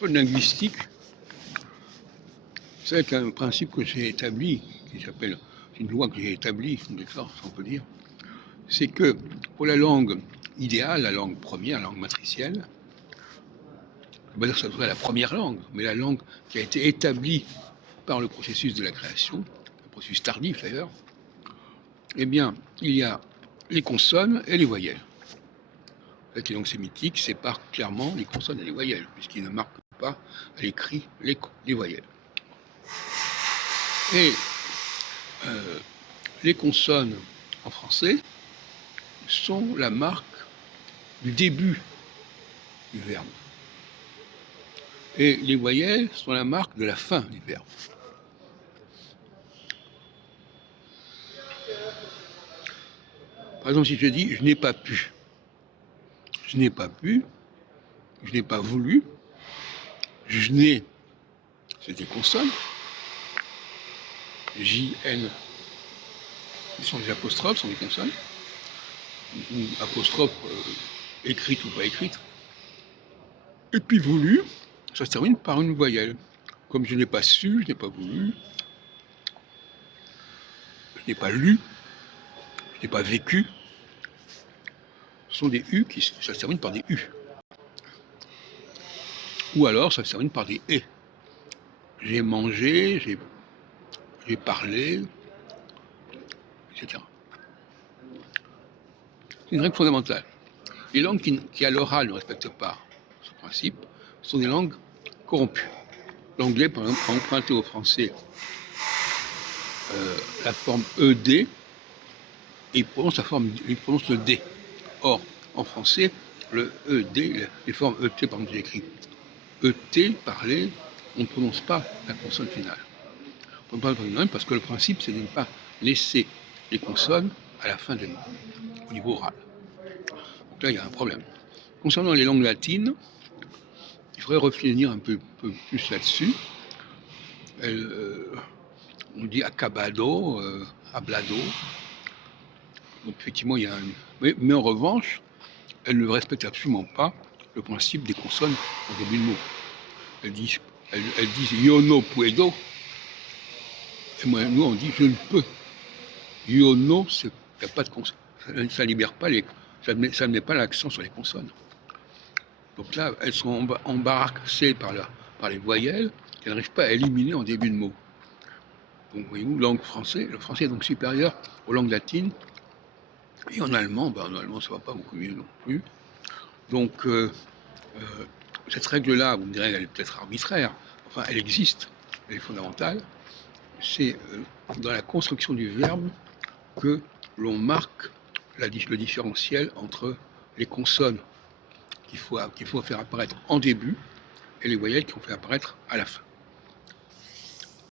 En linguistique, c'est un principe que j'ai établi, qui s'appelle, c'est une loi que j'ai établie, une déclaration, on peut dire, c'est que pour la langue idéale, la langue première, la langue matricielle, je ne vais pas dire que ça soit la première langue, mais la langue qui a été établie par le processus de la création, un processus tardif d'ailleurs, eh bien, il y a les consonnes et les voyelles. En fait, les langues sémitiques séparent clairement les consonnes et les voyelles, puisqu'ils ne marquent pas à l'écrit les voyelles. Et les consonnes en français sont la marque du début du verbe. Et les voyelles sont la marque de la fin du verbe. Par exemple, si je dis je n'ai pas pu, je n'ai pas pu, je n'ai pas voulu, je n'ai, c'est des consonnes, J-N, ce sont des apostrophes, ce sont des consonnes, ou apostrophes écrites ou pas écrites. Et puis voulu, ça se termine par une voyelle. Comme je n'ai pas su, je n'ai pas voulu, je n'ai pas lu, je n'ai pas vécu. Ce sont des U ça se termine par des U. Ou alors ça se termine par des et. J'ai mangé, j'ai parlé, etc. C'est une règle fondamentale. Les langues qui à l'oral ne respectent pas ce principe sont des langues corrompues. L'anglais, par exemple, a emprunté au français la forme ED et il prononce le D. Or, en français, le ED, les formes ET, par exemple, j'ai écrit ET, parler, on ne prononce pas la consonne finale. On ne prononce pas la consonne finale parce que le principe, c'est de ne pas laisser les consonnes à la fin des mots, au niveau oral. Donc là, il y a un problème. Concernant les langues latines, il faudrait revenir un peu plus là-dessus. On dit acabado, hablado. Donc effectivement, il y a un... mais en revanche, elle ne respecte absolument pas le principe des consonnes en début de mot. Elles disent yo no puedo, et moi, nous on dit je ne peux. Yo no, il n'y a pas de consonne. Ça libère pas ça ne met pas l'accent sur les consonnes. Donc là, elles sont embarrassées par les voyelles qu'elles n'arrivent pas à éliminer en début de mot. Donc voyez-vous, le français est donc supérieur aux langues latines. Et en allemand, en allemand ça ne va pas beaucoup mieux non plus. Donc cette règle-là, vous me direz, elle est peut-être arbitraire, enfin elle existe, elle est fondamentale. C'est dans la construction du verbe que l'on marque le différentiel entre les consonnes qu'il faut faire apparaître en début et les voyelles qu'il faut faire apparaître à la fin.